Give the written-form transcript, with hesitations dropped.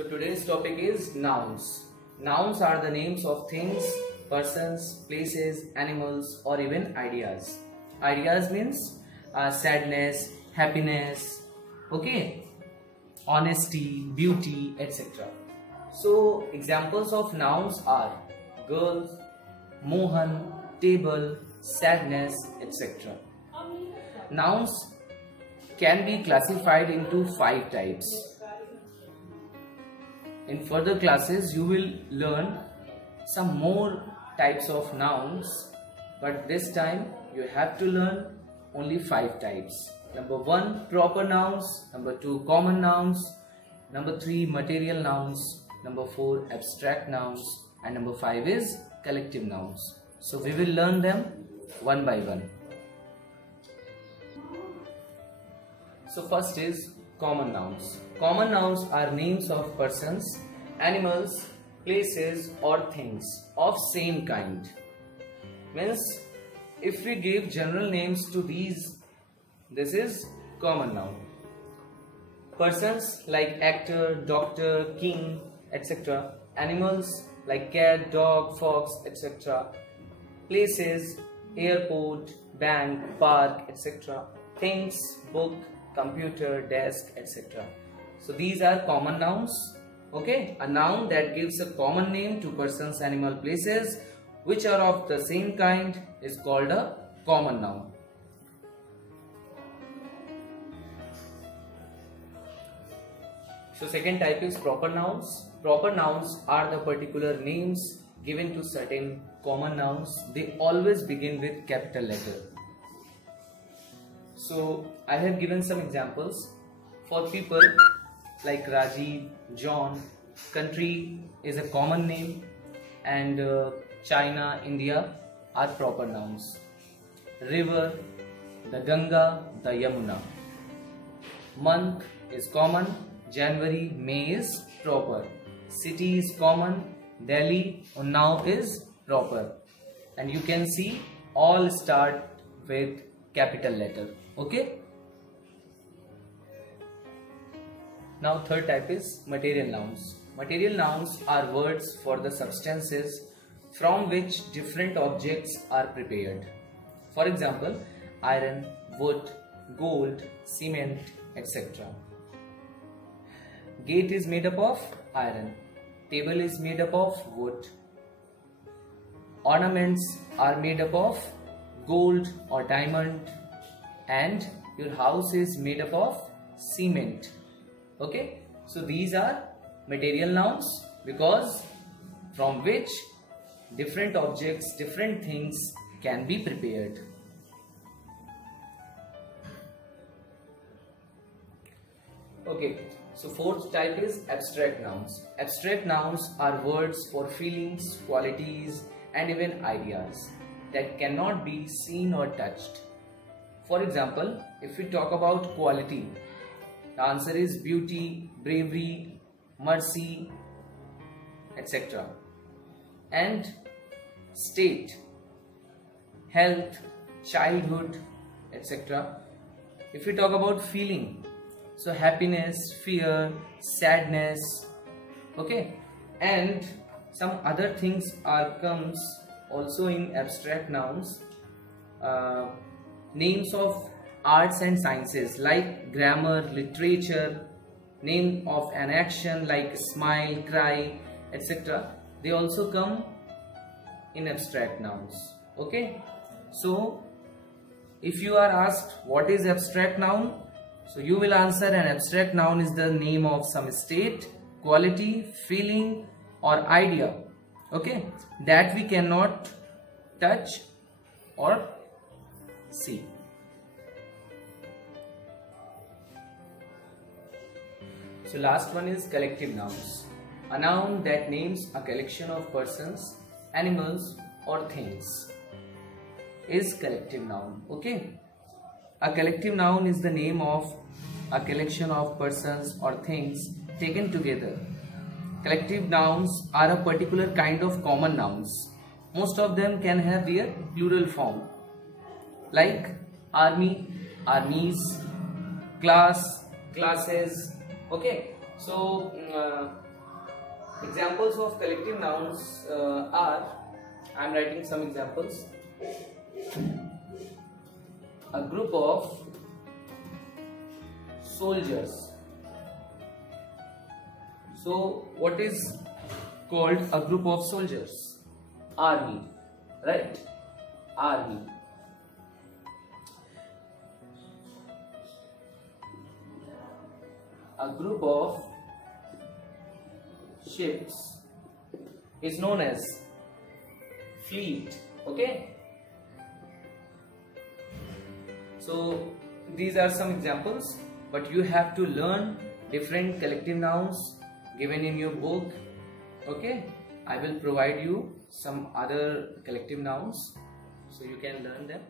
So today's topic is nouns. Nouns are the names of things, persons, places, animals, or even ideas. Ideas means sadness, happiness, okay, honesty, beauty, etc. So examples of nouns are girl, Mohan, table, sadness, etc. Nouns can be classified into 5 types. In further classes you will learn some more types of nouns, but this time you have to learn only 5 types. Number 1, proper nouns. Number 2, common nouns. Number 3, material nouns. Number 4, abstract nouns. And number 5 is collective nouns. So we will learn them one by one. So first is common nouns. Common nouns are names of persons, animals, places or things of same kind. Means if we give general names to these, this is common noun. Persons like actor, doctor, king, etc. Animals like cat, dog, fox, etc. Places, airport, bank, park, etc. Things, book, computer, desk, etc. So these are common nouns. Okay, a noun that gives a common name to persons, animal, places which are of the same kind is called a common noun. So second type is proper nouns. Proper nouns are the particular names given to certain common nouns. They always begin with capital letter. So I have given some examples for people like Rajiv, John. Country is a common name, and China, India are proper nouns. River, the Ganga, the Yamuna. Month is common. January, May is proper. City is common. Delhi, Unnao is proper. And you can see all start with capital letter. Okay. Now third type is material nouns. Material nouns are words for the substances from which different objects are prepared. For example, iron, wood, gold, cement, etc. Gate is made up of iron. Table is made up of wood. Ornaments are made up of gold or diamond. And your house is made up of cement. Okay, so these are material nouns because from which different objects, different things can be prepared. Okay, so fourth type is abstract nouns. Abstract nouns are words for feelings, qualities and even ideas that cannot be seen or touched. For example, if we talk about quality, the answer is beauty, bravery, mercy, etc. And state, health, childhood, etc. If we talk about feeling, so happiness, fear, sadness, okay. And some other things comes also in abstract nouns. Names of arts and sciences like grammar, literature, name of an action like smile, cry, etc. They also come in abstract nouns. Okay. So if you are asked what is abstract noun, so you will answer an abstract noun is the name of some state, quality, feeling or idea, okay, that we cannot touch or see. So last one is collective nouns. A noun that names a collection of persons, animals or things is collective noun. Okay. A collective noun is the name of a collection of persons or things taken together. Collective nouns are a particular kind of common nouns. Most of them can have their plural form, like army, armies, class, classes. Okay, so Examples of collective nouns are, I am writing some examples. A group of soldiers. So what is called a group of soldiers? Army, right? Army. A group of ships is known as fleet. Okay, so these are some examples, but you have to learn different collective nouns given in your book. Okay, I will provide you some other collective nouns so you can learn them.